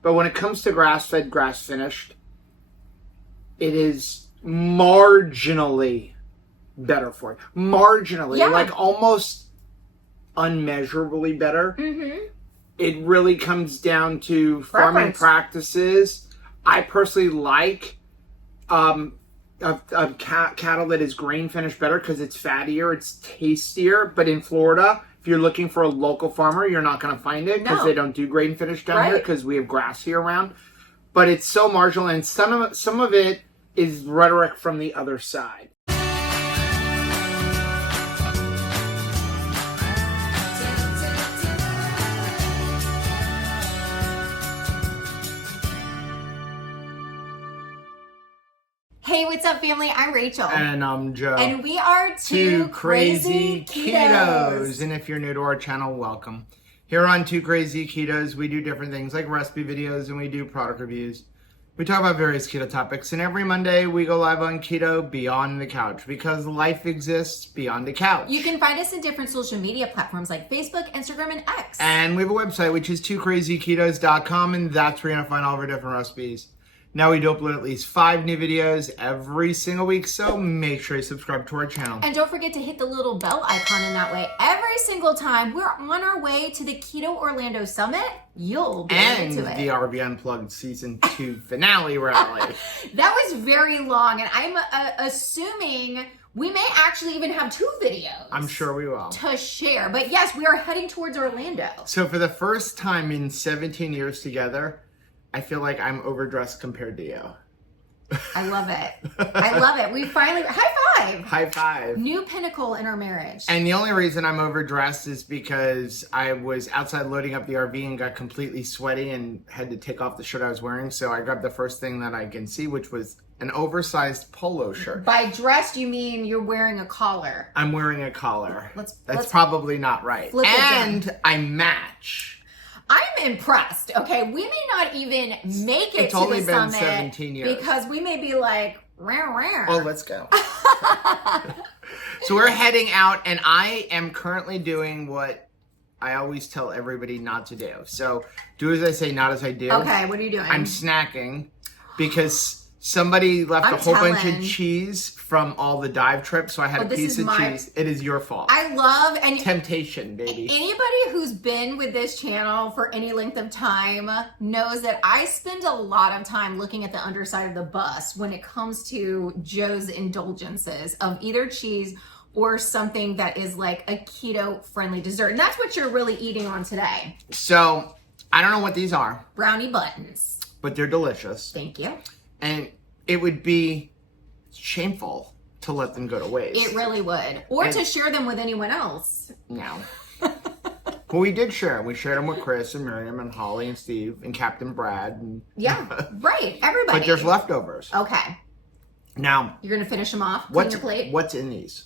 But when it comes to grass-fed, grass-finished, it is marginally better for you. Marginally. Yeah. Like almost unmeasurably better. Mm-hmm. It really comes down to farming practices. I personally like cattle that is grain finished better because it's fattier, it's tastier. But in Florida, if you're looking for a local farmer, you're not going to find it because they don't do grain finished down here because we have grass year round. But it's so marginal, and some of it is rhetoric from the other side. Hey, what's up, family? I'm Rachel. And I'm Joe. And we are two crazy ketos. And if you're new to our channel, welcome. Here on Two Crazy Ketos, we do different things like recipe videos and we do product reviews. We talk about various keto topics, and every Monday we go live on Keto Beyond the Couch because life exists beyond the couch. You can find us in different social media platforms like Facebook, Instagram, and X. And we have a website, which is twocrazyketos.com, and that's where you're going to find all of our different recipes. Now we do upload at least 5 new videos every single week, so make sure you subscribe to our channel. And don't forget to hit the little bell icon, and that way every single time we're on our way to the Keto Orlando Summit, you'll be into it. And the RV Unplugged Season 2 finale rally. That was very long, and I'm assuming we may actually even have 2 videos. I'm sure we will. To share. But yes, we are heading towards Orlando. So for the first time in 17 years together, I feel like I'm overdressed compared to you. I love it. I love it. We finally, high five. High five. New pinnacle in our marriage. And the only reason I'm overdressed is because I was outside loading up the RV and got completely sweaty and had to take off the shirt I was wearing. So I grabbed the first thing that I can see, which was an oversized polo shirt. By dressed, you mean you're wearing a collar. I'm wearing a collar. Let's probably not right. And I match. I'm impressed. Okay, we may not even make it it's to only the been summit 17 years. because we may be like, rah. Oh, let's go. So we're heading out, and I am currently doing what I always tell everybody not to do. So do as I say, not as I do. Okay, what are you doing? I'm snacking because somebody left a whole bunch of cheese from all the dive trips, so I had a piece of cheese. It is your fault. I love and temptation, baby. Anybody who's been with this channel for any length of time knows that I spend a lot of time looking at the underside of the bus when it comes to Joe's indulgences of either cheese or something that is like a keto-friendly dessert. And that's what you're really eating on today. So, I don't know what these are. Brownie buttons. But they're delicious. Thank you. And it would be shameful to let them go to waste. It really would. Or to share them with anyone else. No. Well, we did share them. We shared them with Chris and Miriam and Holly and Steve and Captain Brad. And, yeah, right. Everybody. But there's leftovers. Okay. Now. You're going to finish them off? Clean your plate? What's in these?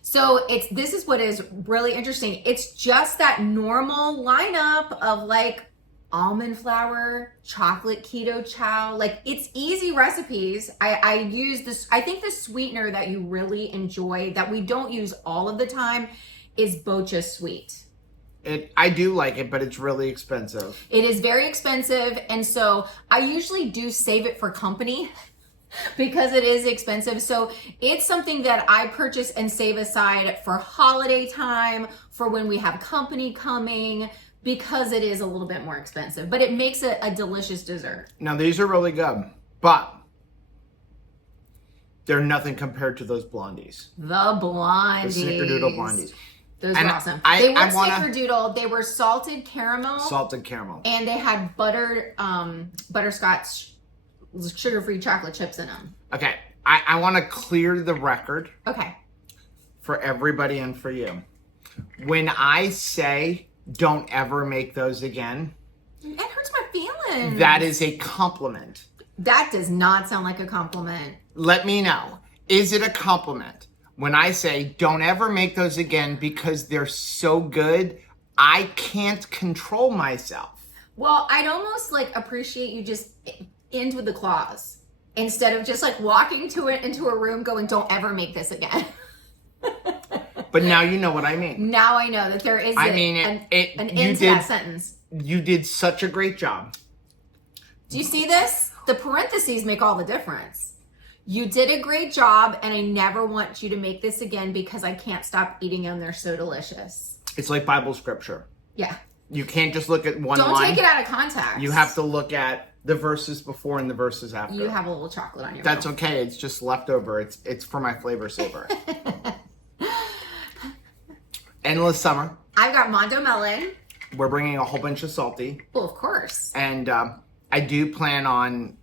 So this is what is really interesting. It's just that normal lineup of like almond flour, chocolate keto chow. Like it's easy recipes. I use this. I think the sweetener that you really enjoy that we don't use all of the time is Bocha Sweet. I do like it, but it's really expensive. It is very expensive. And so I usually do save it for company because it is expensive. So it's something that I purchase and save aside for holiday time, for when we have company coming, because it is a little bit more expensive, but it makes it a delicious dessert. Now these are really good, but they're nothing compared to those blondies. The blondies. The Snickerdoodle blondies. Those were awesome. They weren't Snickerdoodle, they were salted caramel. Salted caramel. And they had butterscotch sugar-free chocolate chips in them. Okay, I want to clear the record. Okay. For everybody and for you. When I say don't ever make those again, it hurts my feelings. That is a compliment. That does not sound like a compliment. Let me know. Is it a compliment when I say don't ever make those again because they're so good, I can't control myself? Well, I'd almost like appreciate you just end with the clause instead of just like walking into a room going, don't ever make this again. But now you know what I mean. Now I know that there is an end to that sentence. You did such a great job Do you see this? The parentheses make all the difference. You did a great job, and I never want you to make this again because I can't stop eating them. They're so delicious. It's like Bible scripture. Yeah. You can't just look at one line. Don't take it out of context. You have to look at the verses before and the verses after. You have a little chocolate on your That's mouth. okay. It's just leftover. It's for my flavor saver. Endless summer. I've got Mondo Melon. We're bringing a whole bunch of salty. Well, of course. And I do plan on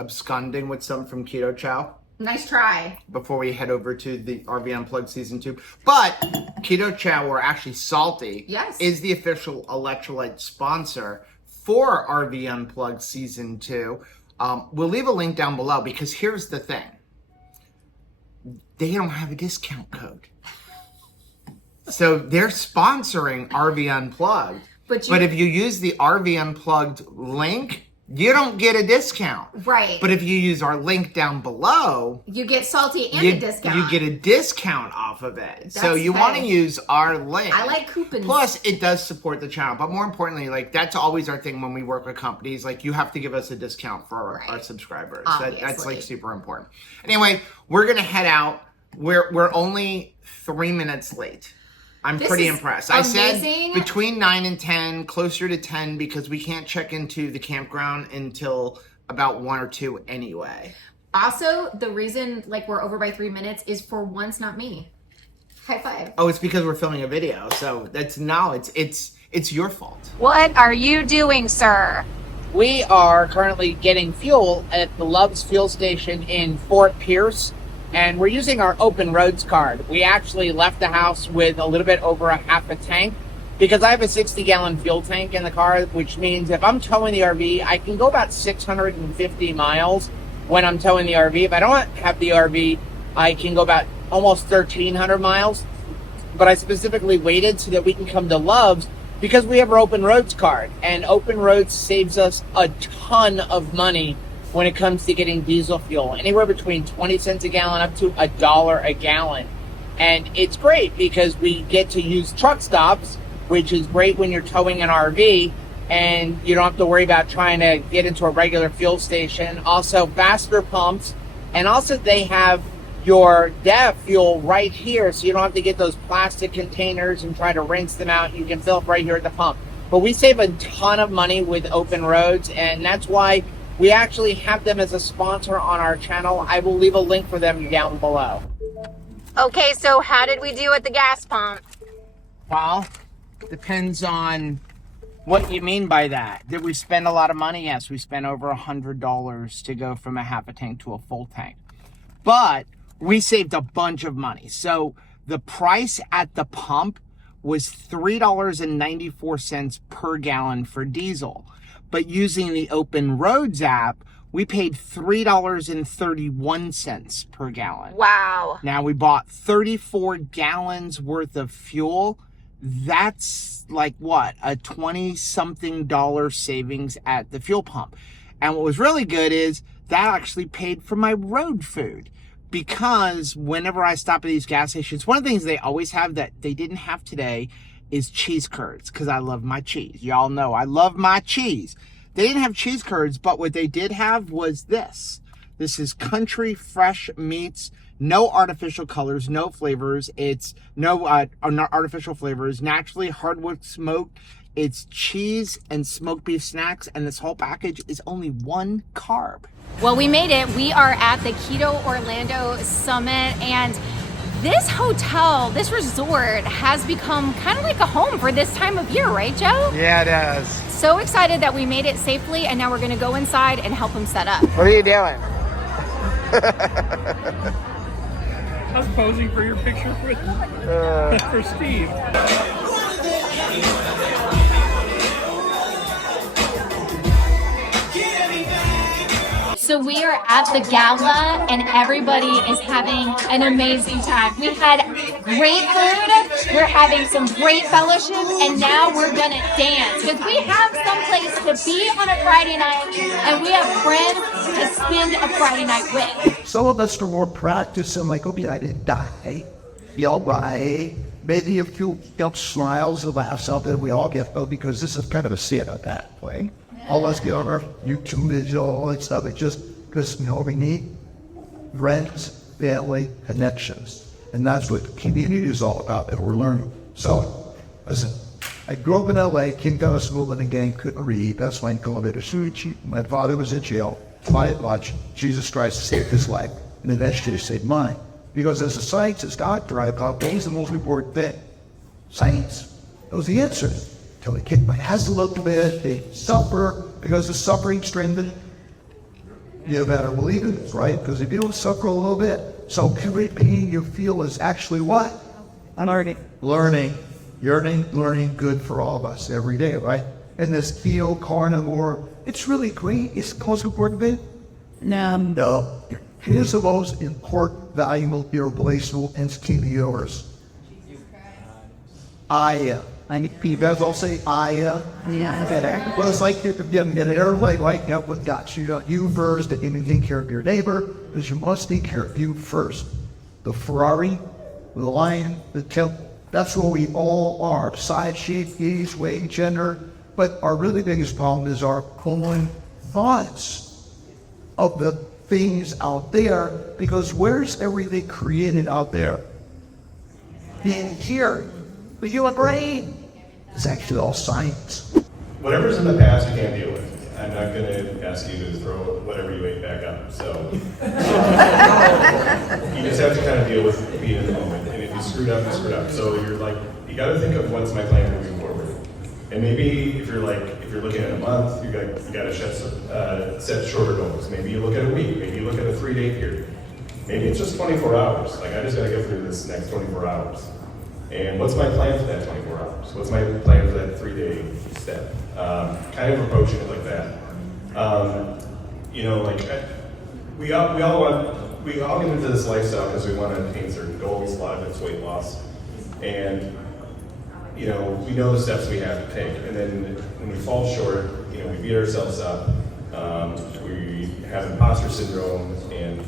absconding with some from Keto Chow. Nice try. Before we head over to the RV Unplugged Season 2. But Keto Chow, or actually Salty, yes, is the official electrolyte sponsor for RV Unplugged Season 2. We'll leave a link down below because here's the thing. They don't have a discount code. So they're sponsoring RV Unplugged. But if you use the RV Unplugged link, you don't get a discount. Right. But if you use our link down below, you get salty and a discount. You get a discount off of it. So you want to use our link. I like coupons. Plus, it does support the channel. But more importantly, like, that's always our thing when we work with companies. Like, you have to give us a discount for our subscribers. That's like super important. Anyway, we're gonna head out. We're only 3 minutes late. I'm pretty impressed. Amazing. I said between 9 and 10, closer to 10, because we can't check into the campground until about 1 or 2 anyway. Also, the reason like we're over by 3 minutes is for once not me. High five. Oh, it's because we're filming a video. So that's it's your fault. What are you doing, sir? We are currently getting fuel at the Love's fuel station in Fort Pierce. And we're using our open roads card. We actually left the house with a little bit over a half a tank because I have a 60-gallon fuel tank in the car, which means if I'm towing the RV, I can go about 650 miles when I'm towing the RV. If I don't have the RV, I can go about almost 1,300 miles. But I specifically waited so that we can come to Love's because we have our open roads card. And open roads saves us a ton of money when it comes to getting diesel fuel, anywhere between 20 cents a gallon up to $1 a gallon. And it's great because we get to use truck stops, which is great when you're towing an RV, and you don't have to worry about trying to get into a regular fuel station. Also, faster pumps, and also they have your DEF fuel right here, so you don't have to get those plastic containers and try to rinse them out. You can fill up right here at the pump. But we save a ton of money with open roads, and that's why we actually have them as a sponsor on our channel. I will leave a link for them down below. Okay, so how did we do at the gas pump? Well, depends on what you mean by that. Did we spend a lot of money? Yes, we spent over $100 to go from a half a tank to a full tank. But we saved a bunch of money. So the price at the pump was $3.94 per gallon for diesel. But using the Open Roads app, we paid $3.31 per gallon. Wow. Now we bought 34 gallons worth of fuel. That's like what? A 20-something dollar savings at the fuel pump. And what was really good is that actually paid for my road food. Because whenever I stop at these gas stations, one of the things they always have that they didn't have today is cheese curds, because I love my cheese. Y'all know I love my cheese. They didn't have cheese curds, but what they did have was this. This is country fresh meats, no artificial colors, no flavors. It's no artificial flavors, naturally hardwood smoked. It's cheese and smoked beef snacks, and this whole package is only 1 carb. Well, we made it. We are at the Keto Orlando Summit, and this hotel, this resort has become kind of like a home for this time of year, right, Joe? Yeah, it is. So excited that we made it safely, and now we're gonna go inside and help him set up. What are you doing? I was posing for your picture with for Steve. So we are at the gala and everybody is having an amazing time. We had great food, we're having some great fellowship, and now we're gonna dance because we have someplace to be on a Friday night and we have friends to spend a Friday night with. Some of us are more practiced and like, okay, I didn't die. You'll buy maybe a few smiles, a laugh, something we all get though, because this is kind of a sin at that point. all us get on our YouTube videos, all that stuff. It's just because, we need friends, family, connections. And that's what community is all about that we're learning. So, listen, I grew up in LA, came down to school in a gang, couldn't read. That's why I called it a sushi. My father was in jail. Why much? Jesus Christ saved his life, and eventually saved mine. Because as a scientist, doctor, I thought, what was the most important thing? Science. That was the answer. Until they kicked my ass a little bit, they suffer, because the suffering strengthened. You better believe it, right? Because if you don't suffer a little bit, so every pain you feel is actually what? Learning. Learning good for all of us every day, right? And this keto carnivore, it's really great. It's the most important thing. No. It is the most important, valuable, irreplaceable entity of yours. People all say yeah. Well, it's like you're getting an airplane like that with guts. You got you first, and you take care of your neighbor, because you must take care of you first. The Ferrari, the lion, the temple, that's what we all are. Size, shape, age, weight, gender. But our really biggest problem is our common thoughts of the things out there, because where's everything created out there? In here. The human brain. It's actually all science. Whatever's in the past you can't deal with. I'm not going to ask you to throw whatever you ate back up. So you just have to kind of deal with being in the moment. And if you screwed up, you screwed up. So you're like, you got to think of what's my plan moving forward. And maybe if you're looking at a month, you got to set shorter goals. Maybe you look at a week. Maybe you look at a 3-day period. Maybe it's just 24 hours. Like, I just got to get through this next 24 hours. And what's my plan for that 24 hours? What's my plan for that 3-day step? Kind of approaching it like that. We all get into this lifestyle because we want to attain certain goals. A lot of it's weight loss. And, we know the steps we have to take. And then when we fall short, we beat ourselves up. We have imposter syndrome, and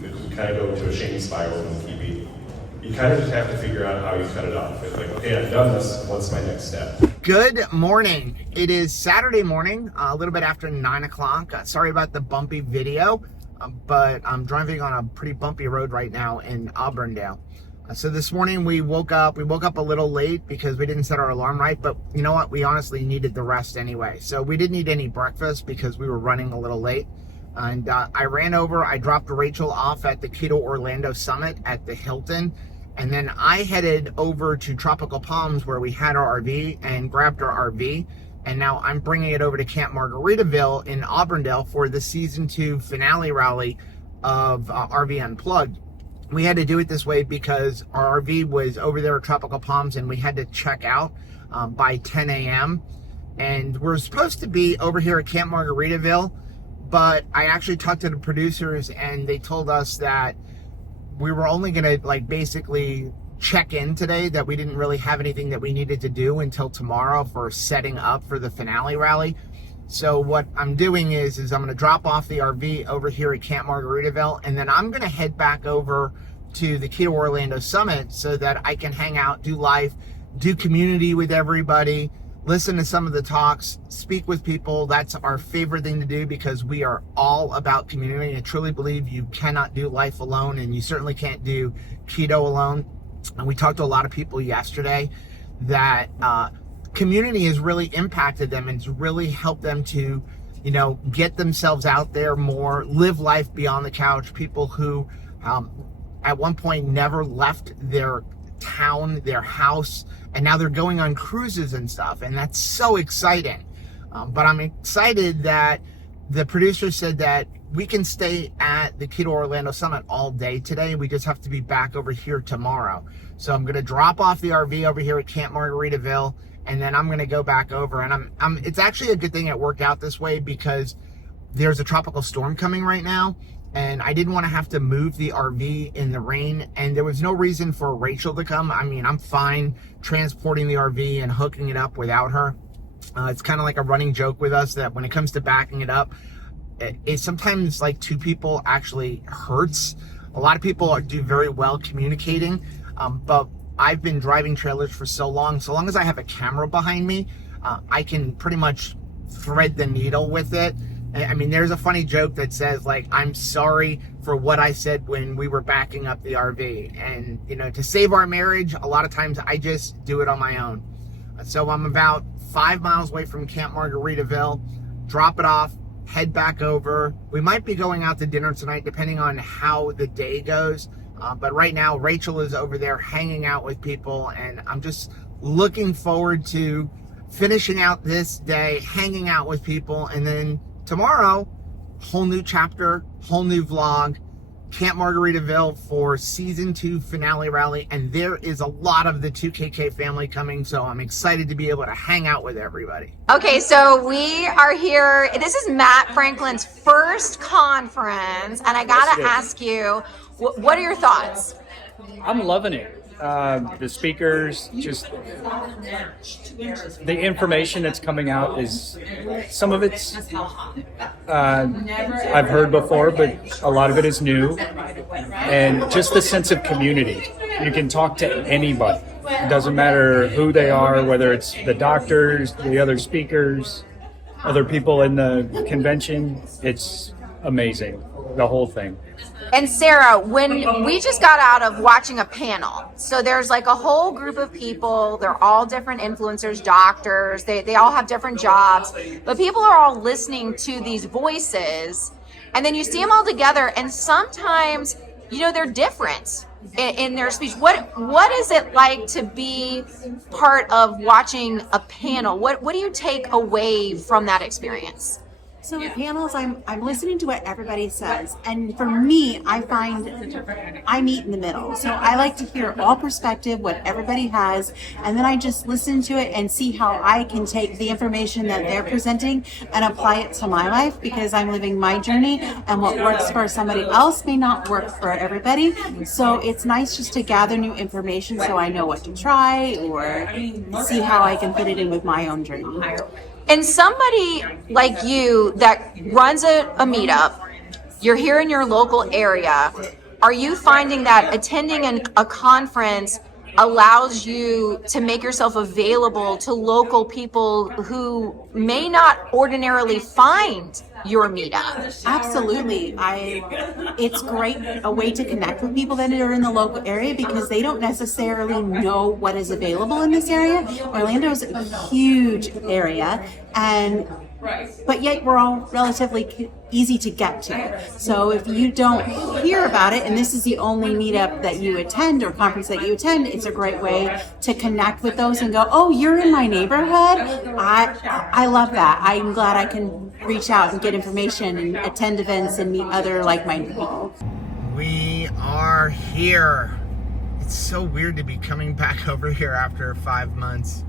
we kind of go into a shame spiral and keep eating. You kind of just have to figure out how you cut it off. It's like, okay, I've done this, what's my next step? Good morning. It is Saturday morning, a little bit after 9 o'clock. Sorry about the bumpy video, but I'm driving on a pretty bumpy road right now in Auburndale. So this morning we woke up a little late because we didn't set our alarm right, but you know what? We honestly needed the rest anyway. So we didn't eat any breakfast because we were running a little late. And I dropped Rachel off at the Keto Orlando Summit at the Hilton. And then I headed over to Tropical Palms where we had our RV and grabbed our RV. And now I'm bringing it over to Camp Margaritaville in Auburndale for the season 2 finale rally of RV Unplugged. We had to do it this way because our RV was over there at Tropical Palms and we had to check out by 10 a.m. And we're supposed to be over here at Camp Margaritaville, but I actually talked to the producers and they told us that we were only going to basically check in today, that we didn't really have anything that we needed to do until tomorrow for setting up for the finale rally. So what I'm doing is I'm going to drop off the RV over here at Camp Margaritaville, and then I'm going to head back over to the Keto Orlando Summit so that I can hang out, do life, do community with everybody, listen to some of the talks, speak with people. That's our favorite thing to do because we are all about community. I truly believe you cannot do life alone, and you certainly can't do keto alone. And we talked to a lot of people yesterday that community has really impacted them and it's really helped them to, get themselves out there more, live life beyond the couch. People who at one point never left their town, their house, and now they're going on cruises and stuff, and that's so exciting. But I'm excited that the producer said that we can stay at the Keto Orlando Summit all day today. We just have to be back over here tomorrow. So I'm going to drop off the RV over here at Camp Margaritaville, and then I'm going to go back over. And it's actually a good thing it worked out this way because there's a tropical storm coming right now, and I didn't want to have to move the RV in the rain, and there was no reason for Rachel to come. I mean, I'm fine transporting the RV and hooking it up without her. It's kind of like a running joke with us that when it comes to backing it up, it sometimes two people actually hurts. A lot of people do very well communicating, but I've been driving trailers for so long as I have a camera behind me, I can pretty much thread the needle with it. I mean, there's a funny joke that says, like, I'm sorry for what I said when we were backing up the RV. And, you know, to save our marriage, a lot of times I just do it on my own. So I'm about 5 miles away from Camp Margaritaville. Drop it off, head back over. We might be going out to dinner tonight, depending on how the day goes. But right now, Rachel is over there hanging out with people, and I'm just looking forward to finishing out this day, hanging out with people, and then tomorrow, whole new chapter, whole new vlog, Camp Margaritaville for season 2 finale rally, and there is a lot of the 2KK family coming, so I'm excited to be able to hang out with everybody. Okay, so we are here. This is Matt Franklin's first conference, and I gotta ask you, what are your thoughts? I'm loving it. The speakers, just the information that's coming out is, some of it's I've heard before, but a lot of it is new. And just the sense of community. You can talk to anybody. It doesn't matter who they are, whether it's the doctors, the other speakers, other people in the convention. It's amazing, the whole thing. And Sarah, when we just got out of watching a panel, so there's like a whole group of people, they're all different influencers, doctors, they all have different jobs, but people are all listening to these voices, and then you see them all together, and sometimes, you know, they're different in their speech. What is it like to be part of watching a panel? What do you take away from that experience? So at panels, I'm listening to what everybody says, and for me, I find I meet in the middle. So I like to hear all perspective, what everybody has, and then I just listen to it and see how I can take the information that they're presenting and apply it to my life, because I'm living my journey, and what works for somebody else may not work for everybody. So it's nice just to gather new information so I know what to try or see how I can fit it in with my own journey. And somebody like you that runs a meetup, you're here in your local area, are you finding that attending a conference allows you to make yourself available to local people who may not ordinarily find your meetup? Absolutely. It's great, a way to connect with people that are in the local area, because they don't necessarily know what is available in this area. Orlando's a huge area, but yet we're all relatively easy to get to. So if you don't hear about it, and this is the only meetup that you attend or conference that you attend, it's a great way to connect with those and go, oh, you're in my neighborhood? I love that. I'm glad I can reach out and get information and attend events and meet other like-minded people. We are here. It's so weird to be coming back over here after 5 months.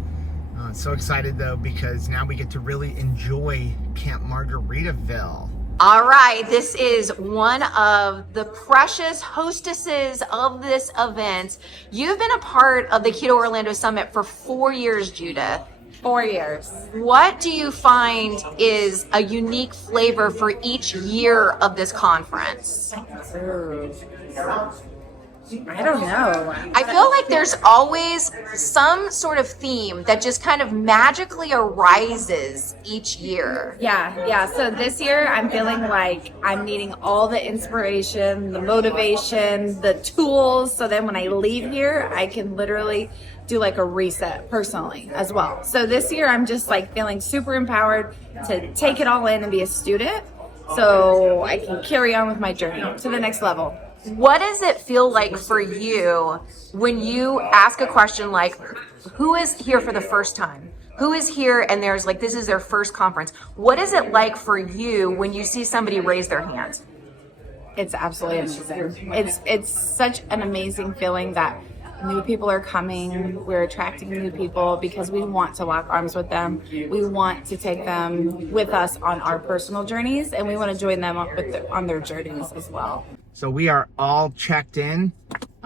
So excited though, because now we get to really enjoy Camp Margaritaville. All right, this is one of the precious hostesses of this event. You've been a part of the Keto Orlando Summit for 4 years, Judith. 4 years. What do you find is a unique flavor for each year of this conference? I don't know. I feel like there's always some sort of theme that just kind of magically arises each year. Yeah. So this year I'm feeling like I'm needing all the inspiration, the motivation, the tools, so then when I leave here, I can literally do like a reset personally as well. So this year I'm just like feeling super empowered to take it all in and be a student, so I can carry on with my journey to the next level. What does it feel like for you when you ask a question like, who is here for the first time? Who is here and there's like, this is their first conference? What is it like for you when you see somebody raise their hand? It's absolutely amazing. It's such an amazing feeling that new people are coming. We're attracting new people because we want to lock arms with them. We want to take them with us on our personal journeys, and we want to join them on their journeys as well. So we are all checked in.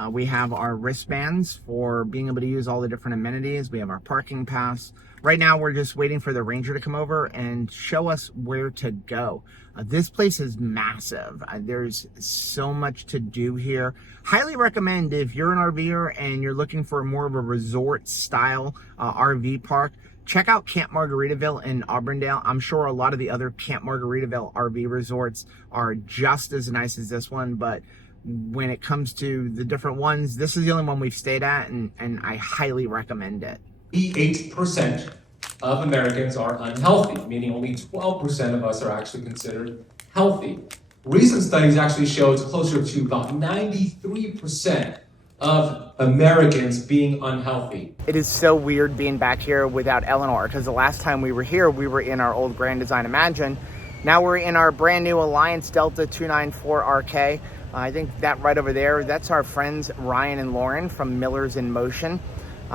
We have our wristbands for being able to use all the different amenities. We have our parking pass. Right now, we're just waiting for the ranger to come over and show us where to go. This place is massive. There's so much to do here. Highly recommend, if you're an RVer and you're looking for more of a resort style RV park, check out Camp Margaritaville in Auburndale. I'm sure a lot of the other Camp Margaritaville RV resorts are just as nice as this one, but when it comes to the different ones, this is the only one we've stayed at, and I highly recommend it. 8% of Americans are unhealthy, meaning only 12% of us are actually considered healthy. Recent studies actually show it's closer to about 93% of Americans being unhealthy. It is so weird being back here without Eleanor, because the last time we were here, we were in our old Grand Design Imagine. Now we're in our brand new Alliance Delta 294 RK. I think that right over there, that's our friends Ryan and Lauren from Miller's in Motion.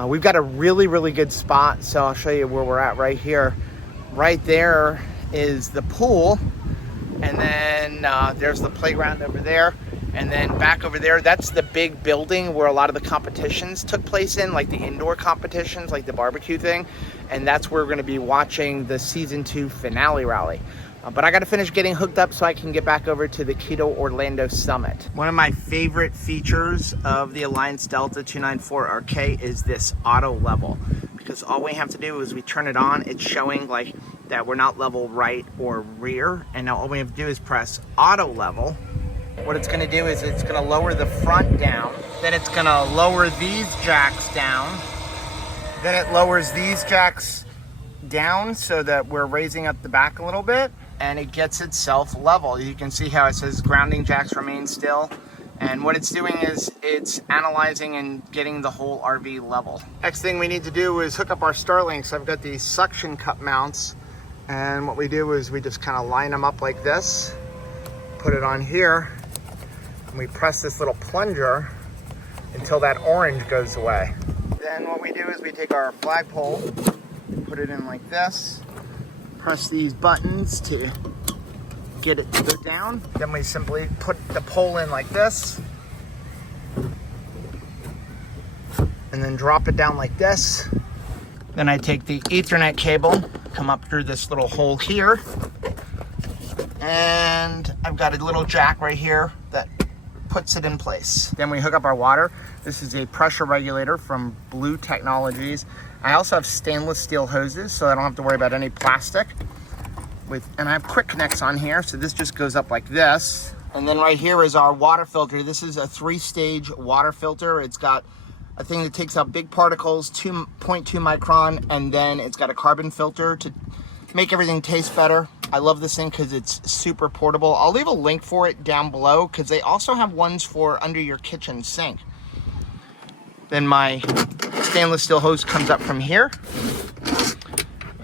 We've got a really, really good spot, so I'll show you where we're at right here. Right there is the pool, and then there's the playground over there. And then back over there, that's the big building where a lot of the competitions took place in, like the indoor competitions, like the barbecue thing. And that's where we're gonna be watching the season 2 finale rally. But I gotta finish getting hooked up so I can get back over to the Keto Orlando Summit. One of my favorite features of the Alliance Delta 294 RK is this auto level. Because all we have to do is we turn it on, it's showing like that we're not level right or rear. And now all we have to do is press auto level. What it's gonna do is it's gonna lower the front down, then it's gonna lower these jacks down, then it lowers these jacks down so that we're raising up the back a little bit, and it gets itself level. You can see how it says grounding jacks remain still, and what it's doing is it's analyzing and getting the whole RV level. Next thing we need to do is hook up our Starlinks. I've got these suction cup mounts, and what we do is we just kind of line them up like this, put it on here, and we press this little plunger until that orange goes away. Then what we do is we take our flagpole, put it in like this, press these buttons to get it to go down. Then we simply put the pole in like this, and then drop it down like this. Then I take the Ethernet cable, come up through this little hole here, and I've got a little jack right here that puts it in place. Then we hook up our water. This is a pressure regulator from Blue Technologies. I also have stainless steel hoses, so I don't have to worry about any plastic. And I have quick connects on here, so this just goes up like this. And then right here is our water filter. This is a 3-stage water filter. It's got a thing that takes out big particles, 2.2 micron, and then it's got a carbon filter to make everything taste better. I love this thing because it's super portable. I'll leave a link for it down below because they also have ones for under your kitchen sink. Then my stainless steel hose comes up from here.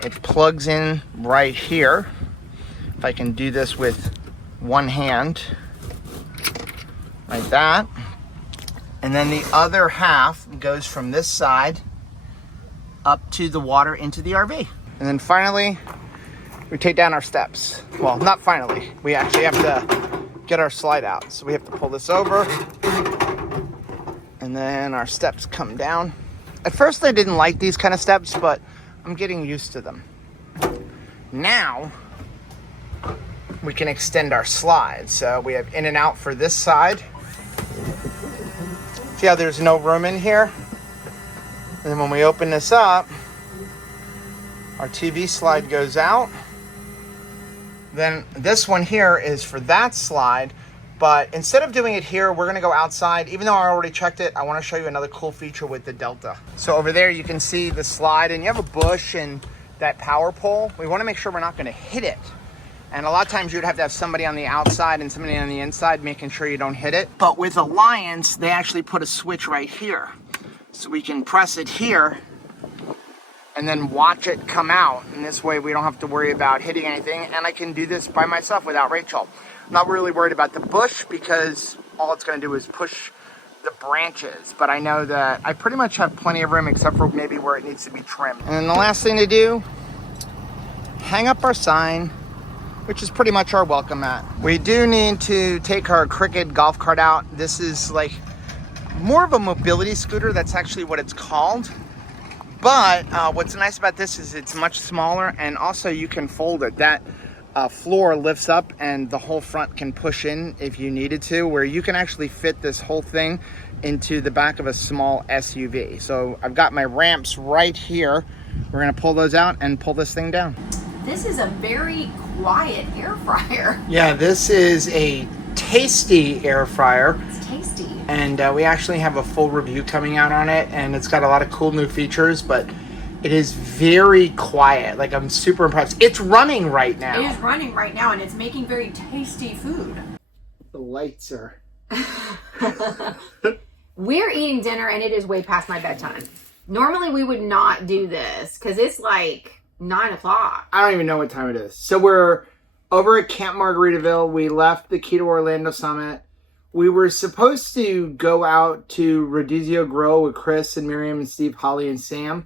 It plugs in right here. If I can do this with one hand, like that. And then the other half goes from this side up to the water into the RV. And then finally, we take down our steps. Well, not finally. We actually have to get our slide out. So we have to pull this over, and then our steps come down. At first I didn't like these kind of steps, but I'm getting used to them. Now we can extend our slide. So we have in and out for this side. See how there's no room in here? And then when we open this up, our TV slide goes out. Then this one here is for that slide, but instead of doing it here, we're gonna go outside. Even though I already checked it, I wanna show you another cool feature with the Delta. So over there, you can see the slide, and you have a bush and that power pole. We wanna make sure we're not gonna hit it. And a lot of times you'd have to have somebody on the outside and somebody on the inside making sure you don't hit it. But with Alliance, they actually put a switch right here. So we can press it here and then watch it come out. And this way we don't have to worry about hitting anything. And I can do this by myself without Rachel. I'm not really worried about the bush because all it's gonna do is push the branches. But I know that I pretty much have plenty of room except for maybe where it needs to be trimmed. And then the last thing to do, hang up our sign, which is pretty much our welcome mat. We do need to take our Cricket golf cart out. This is like more of a mobility scooter. That's actually what it's called. But what's nice about this is it's much smaller, and also you can fold it. That floor lifts up and the whole front can push in if you needed to, where you can actually fit this whole thing into the back of a small SUV. So I've got my ramps right here we're gonna pull those out and pull this thing down. This is a very quiet air fryer. Yeah, this is a tasty air fryer. It's tasty. And we actually have a full review coming out on it, and it's got a lot of cool new features, but it is very quiet. Like, I'm super impressed. It's running right now. It is running right now, and it's making very tasty food. The lights are... We're eating dinner, and it is way past my bedtime. Normally, we would not do this, because it's like 9 o'clock. I don't even know what time it is. So we're over at Camp Margaritaville. We left the Keto Orlando Summit. We were supposed to go out to Rodizio Grill with Chris and Miriam and Steve, Holly and Sam,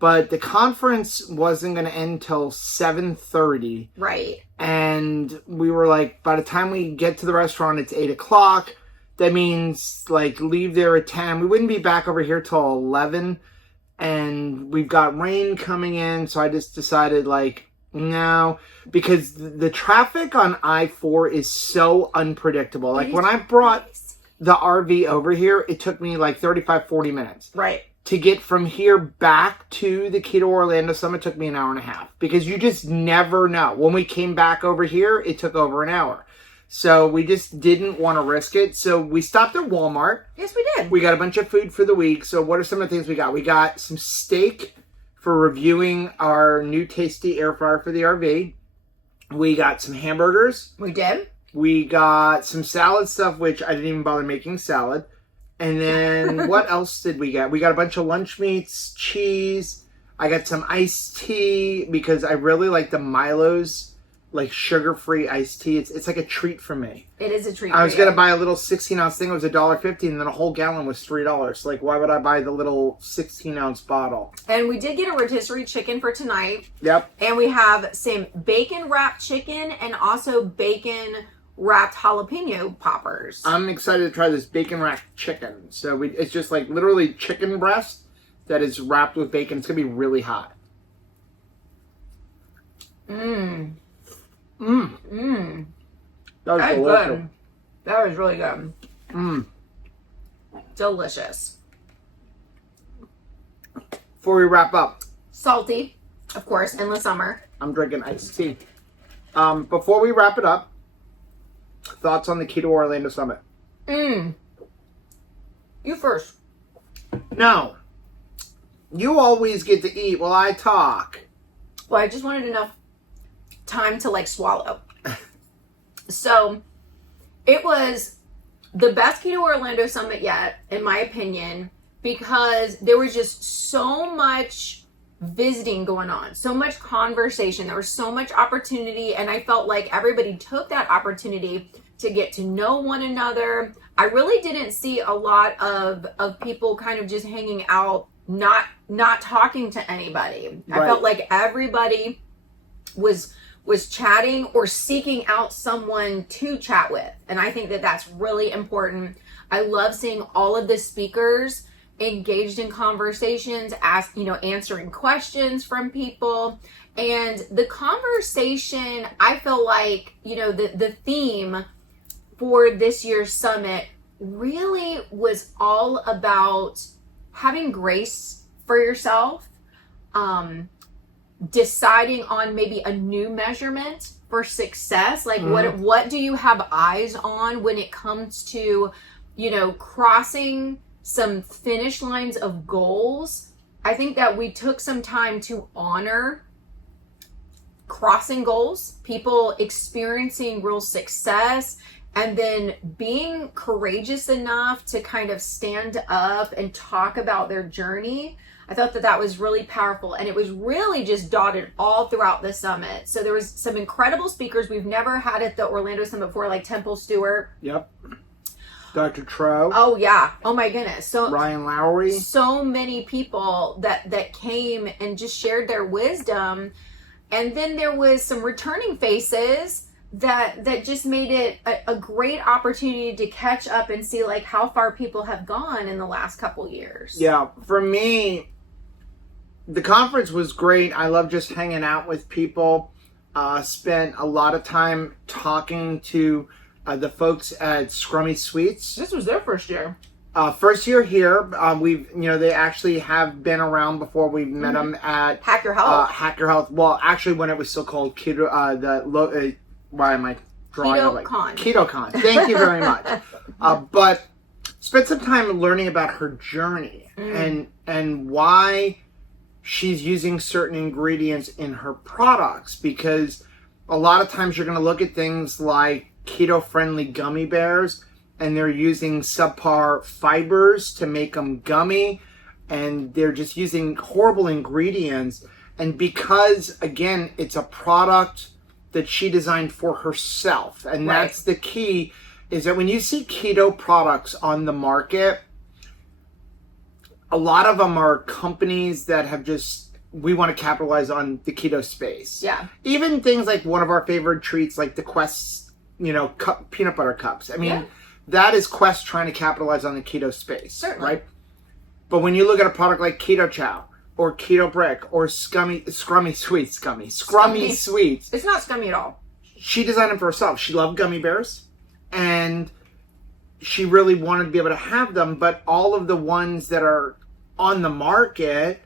but the conference wasn't going to end till 7:30. Right. And we were like, by the time we get to the restaurant, it's 8 o'clock. That means, like, leave there at 10. We wouldn't be back over here till 11. And we've got rain coming in, so I just decided, like, no, because the traffic on I-4 is so unpredictable. Like, when I brought the RV over here, it took me like 35, 40 minutes. Right. To get from here back to the Keto Orlando Summit took me an hour and a half. Because you just never know. When we came back over here, it took over an hour. So we just didn't want to risk it. So we stopped at Walmart. Yes, we did. We got a bunch of food for the week. So what are some of the things we got? We got some steak for reviewing our new tasty air fryer for the RV. We got some hamburgers. We did. We got some salad stuff, which I didn't even bother making salad. And then what else did we get? We got a bunch of lunch meats, cheese. I got some iced tea because I really like the Milo's, like, sugar-free iced tea. It's like a treat for me. It is a treat. I was going to buy a little 16-ounce thing. It was $1.50, and then a whole gallon was $3. Like, why would I buy the little 16-ounce bottle? And we did get a rotisserie chicken for tonight. Yep. And we have some bacon-wrapped chicken and also bacon-wrapped jalapeno poppers. I'm excited to try this bacon-wrapped chicken. So it's just, like, literally chicken breast that is wrapped with bacon. It's going to be really hot. Mmm. Mmm. Mmm. That was delicious. Good. That was really good. Mmm. Delicious. Before we wrap up, Salty, of course, endless summer. I'm drinking iced tea. Before we wrap it up, thoughts on the Keto Orlando Summit? You first. No. You always get to eat while I talk. Well, I just wanted enough time to, like, swallow. So it was the best Keto Orlando Summit yet, in my opinion, because there was just so much visiting going on, so much conversation. There was so much opportunity, and I felt like everybody took that opportunity to get to know one another. I really didn't see a lot of people kind of just hanging out, not talking to anybody. Right. I felt like everybody was chatting or seeking out someone to chat with. And I think that that's really important. I love seeing all of the speakers engaged in conversations, answering questions from people. And the conversation, I feel like, the theme for this year's summit really was all about having grace for yourself, deciding on maybe a new measurement for success. Like, what do you have eyes on when it comes to, crossing some finish lines of goals? I think that we took some time to honor crossing goals, people experiencing real success, and then being courageous enough to kind of stand up and talk about their journey. I thought that was really powerful, and it was really just dotted all throughout the summit. So there was some incredible speakers we've never had at the Orlando Summit before, like Temple Stewart. Yep. Dr. Tro. Oh yeah. Oh my goodness. So Ryan Lowry. So many people that came and just shared their wisdom. And then there was some returning faces that just made it a great opportunity to catch up and see, like, how far people have gone in the last couple years. Yeah, for me, the conference was great. I love just hanging out with people. Spent a lot of time talking to the folks at Scrummy Sweets. This was their first year. First year here. They actually have been around before. We've met them at Hack Your Health. Hack Your Health. Well, actually, when it was still called Keto, why am I drawing KetoCon. KetoCon. Thank you very much. But spent some time learning about her journey and why she's using certain ingredients in her products, because a lot of times you're going to look at things like keto-friendly gummy bears, and they're using subpar fibers to make them gummy, and they're just using horrible ingredients. And because, again, it's a product that she designed for herself, and that's the key, is that when you see keto products on the market, a lot of them are companies that have we want to capitalize on the keto space. Yeah. Even things like one of our favorite treats, like the Quest, peanut butter cups. I mean, that is Quest trying to capitalize on the keto space. Certainly. Right? But when you look at a product like Keto Chow or Keto Brick or Scrummy Sweets. It's not scummy at all. She designed them for herself. She loved gummy bears, and she really wanted to be able to have them, but all of the ones that are on the market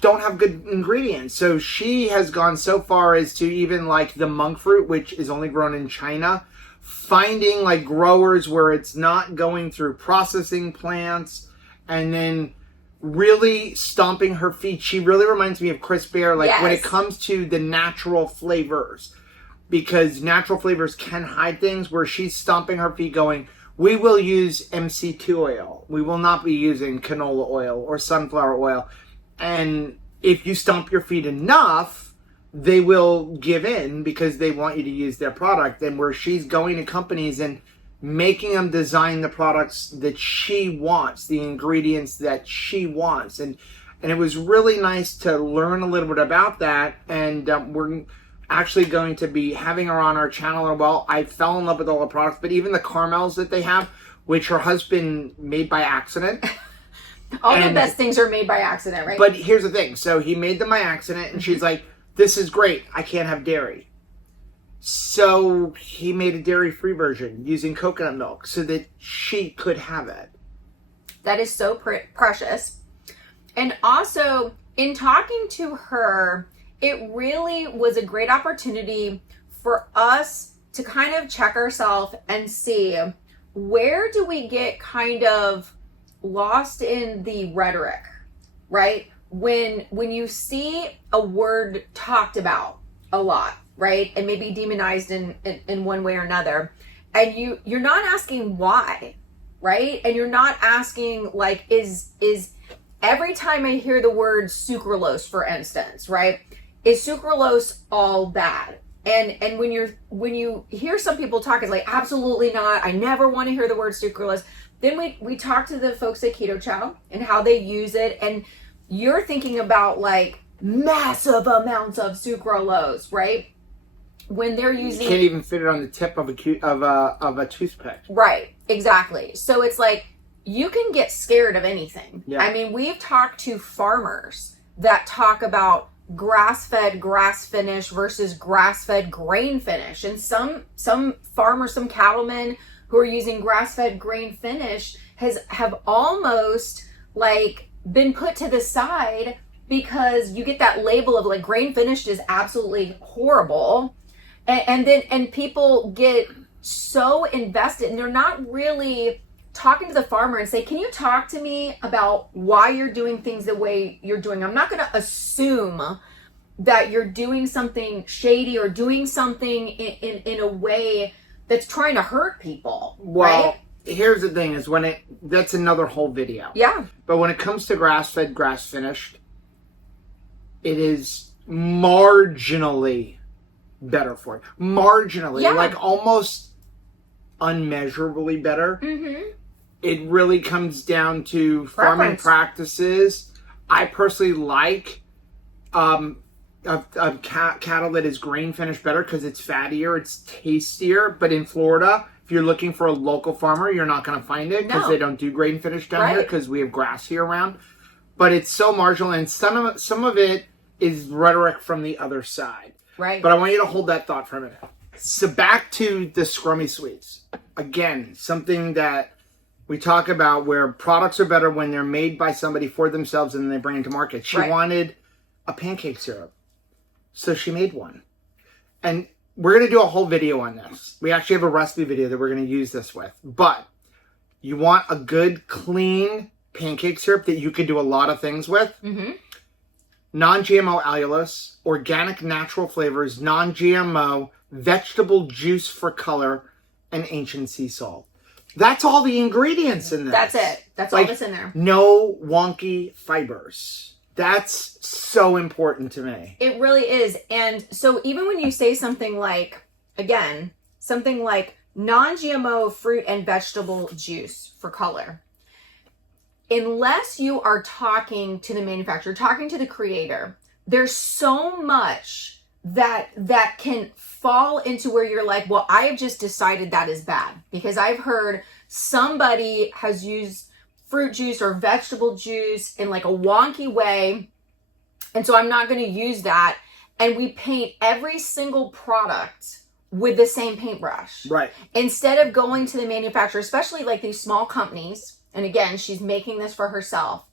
don't have good ingredients. So she has gone so far as to even like the monk fruit, which is only grown in China, finding like growers where it's not going through processing plants, and then really stomping her feet. She really reminds me of Chris Bear, when it comes to the natural flavors, because natural flavors can hide things, where she's stomping her feet going, we will use MCT oil. We will not be using canola oil or sunflower oil. And if you stomp your feet enough, they will give in because they want you to use their product. And where she's going to companies and making them design the products that she wants, the ingredients that she wants. And it was really nice to learn a little bit about that. And we're actually going to be having her on our channel. And well, I fell in love with all the products, but even the caramels that they have, which her husband made by accident. All the best things are made by accident, right? But here's the thing. So he made them by accident, and she's like, this is great. I can't have dairy. So he made a dairy-free version using coconut milk so that she could have it. That is so precious. And also, in talking to her, it really was a great opportunity for us to kind of check ourselves and see, where do we get kind of lost in the rhetoric, right? When you see a word talked about a lot, right, and maybe demonized in one way or another, and you're not asking why, right? And you're not asking, like, is every time I hear the word sucralose, for instance, right, is sucralose all bad? And when you hear some people talk, it's like, absolutely not, I never want to hear the word sucralose. Then we talk to the folks at Keto Chow and how they use it, and you're thinking about like massive amounts of sucralose, right? When they're using, you can't even fit it on the tip of a toothpick. Right, exactly. So it's like, you can get scared of anything. Yeah. I mean, we've talked to farmers that talk about grass-fed, grass-finish versus grass-fed, grain-finish, and some farmers, some cattlemen who are using grass-fed, grain-finish have almost like been put to the side, because you get that label of like grain-finished is absolutely horrible, and people get so invested, and they're not really talking to the farmer and say, can you talk to me about why you're doing things the way you're doing? I'm not going to assume that you're doing something shady or doing something in a way that's trying to hurt people. Well, right? Here's the thing, is that's another whole video. Yeah. But when it comes to grass-fed, grass-finished, it is marginally better for you. Marginally. Yeah. Like almost unmeasurably better. Mm-hmm. It really comes down to farming practices. I personally like cattle that is grain finished better because it's fattier, it's tastier. But in Florida, if you're looking for a local farmer, you're not going to find it because they don't do grain finished down here because we have grass here around. But it's so marginal, and some of it is rhetoric from the other side. Right. But I want you to hold that thought for a minute. So back to the Scrummy Sweets. Again, something that We talk about where products are better when they're made by somebody for themselves and then they bring it to market. She wanted a pancake syrup, so she made one. And we're going to do a whole video on this. We actually have a recipe video that we're going to use this with. But you want a good, clean pancake syrup that you can do a lot of things with. Non-GMO allulose, organic natural flavors, non-GMO, vegetable juice for color, and ancient sea salt. That's all the ingredients in this. That's it. That's all that's in there. No wonky fibers. That's so important to me. It really is. And so even when you say something like, again, something like non-GMO fruit and vegetable juice for color, unless you are talking to the manufacturer, talking to the creator, there's so much that can fall into where you're like, well, I have just decided that is bad because I've heard somebody has used fruit juice or vegetable juice in like a wonky way, and so I'm not going to use that. And we paint every single product with the same paintbrush. Right. Instead of going to the manufacturer, especially like these small companies, and again, she's making this for herself,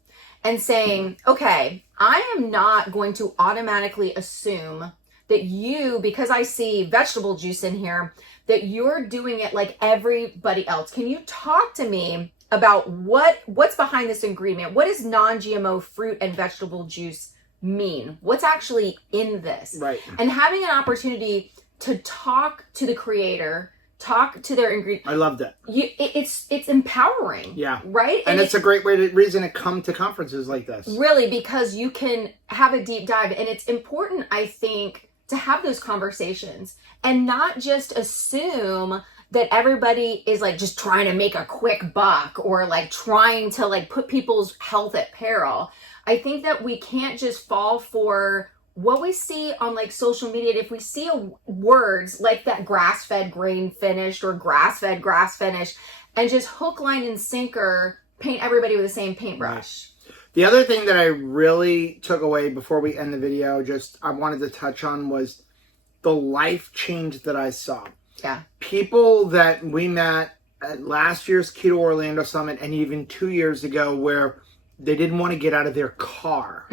and saying, okay, I am not going to automatically assume that you, because I see vegetable juice in here, that you're doing it like everybody else. Can you talk to me about what's behind this ingredient? What does non-GMO fruit and vegetable juice mean? What's actually in this? Right. And having an opportunity to talk to the creator, talk to their ingredient. I love that. It's empowering. Yeah. Right? And it's a great reason to come to conferences like this. Really, because you can have a deep dive. And it's important, I think, to have those conversations and not just assume that everybody is like just trying to make a quick buck or like trying to like put people's health at peril. I think that we can't just fall for what we see on like social media. If we see words like that grass-fed grain finished or grass-fed grass finished and just hook, line, and sinker paint everybody with the same paintbrush. The other thing that I really took away before we end the video, I wanted to touch on, was the life change that I saw. Yeah. People that we met at last year's Keto Orlando Summit and even 2 years ago where they didn't want to get out of their car.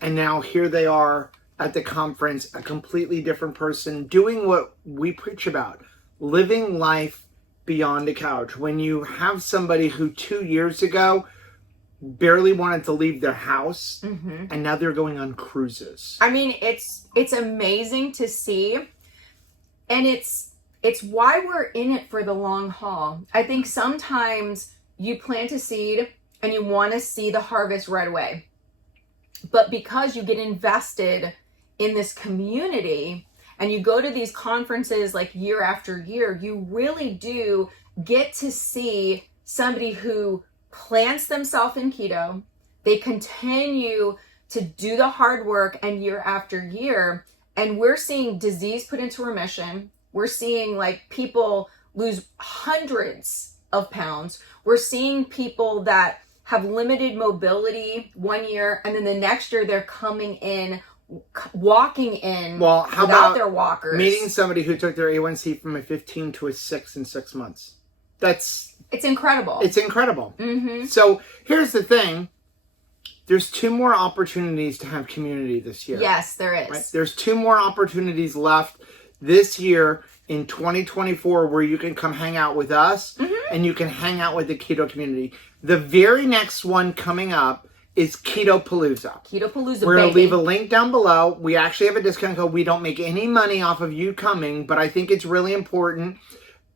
And now here they are at the conference, a completely different person doing what we preach about, living life beyond a couch. When you have somebody who 2 years ago barely wanted to leave their house and now they're going on cruises. I mean, it's amazing to see, and it's why we're in it for the long haul. I think sometimes you plant a seed and you want to see the harvest right away, but because you get invested in this community and you go to these conferences like year after year, you really do get to see somebody who plants themselves in keto. They continue to do the hard work, and year after year, and we're seeing disease put into remission. We're seeing like people lose hundreds of pounds. We're seeing people that have limited mobility 1 year, and then the next year they're coming in, walking in how without about their walkers. Meeting somebody who took their A1C from a 15 to a 6 in 6 months. It's incredible. It's incredible. So here's the thing. There's 2 more opportunities to have community this year. Yes, there is. Right? There's 2 more opportunities left this year in 2024 where you can come hang out with us and you can hang out with the keto community. The very next one coming up is Keto Palooza. Keto Palooza, We're going to leave a link down below. We actually have a discount code. We don't make any money off of you coming, but I think it's really important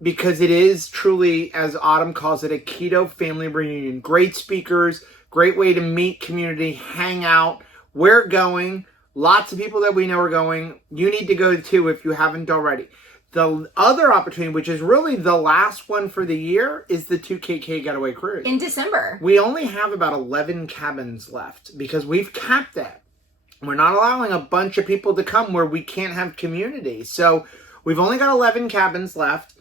because it is truly, as Autumn calls it, a keto family reunion. Great speakers, great way to meet community, hang out. We're going. Lots of people that we know are going. You need to go too if you haven't already. The other opportunity, which is really the last one for the year, is the 2KK Getaway Cruise. In December. We only have about 11 cabins left because we've capped that. We're not allowing a bunch of people to come where we can't have community. So we've only got 11 cabins left.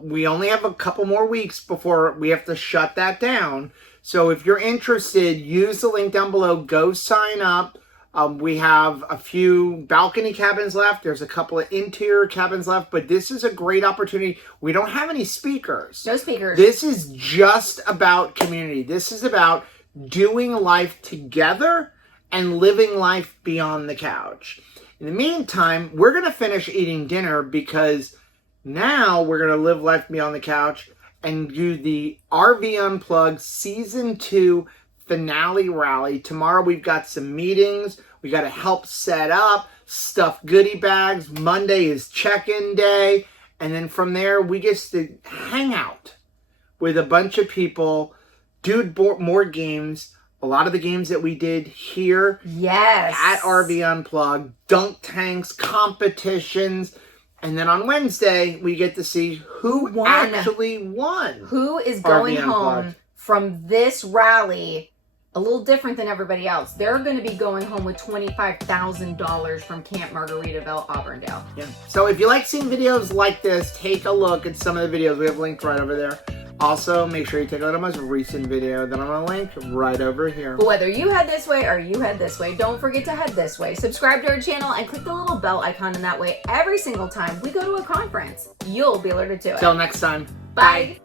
We only have a couple more weeks before we have to shut that down. So if you're interested, use the link down below. Go sign up. We have a few balcony cabins left. There's a couple of interior cabins left, but this is a great opportunity. We don't have any speakers. No speakers. This is just about community. This is about doing life together and living life beyond the couch. In the meantime, we're going to finish eating dinner because now we're going to live life beyond the couch and do the RV Unplugged Season 2 finale rally. Tomorrow we've got some meetings. We got to help set up, stuff goodie bags. Monday is check-in day. And then from there, we get to hang out with a bunch of people, do more games. A lot of the games that we did here at RV Unplugged, dunk tanks, competitions. And then on Wednesday, we get to see who actually won. Who is going RV home Unplugged. from this rally a little different than everybody else. They're going to be going home with $25,000 from Camp Margaritaville, Auburndale. Yeah. So if you like seeing videos like this, take a look at some of the videos we have linked right over there. Also, make sure you take a look at my most recent video that I'm going to link right over here. But whether you head this way or you head this way, don't forget to head this way. Subscribe to our channel and click the little bell icon, and that way every single time we go to a conference, you'll be alerted to it. Till next time. Bye.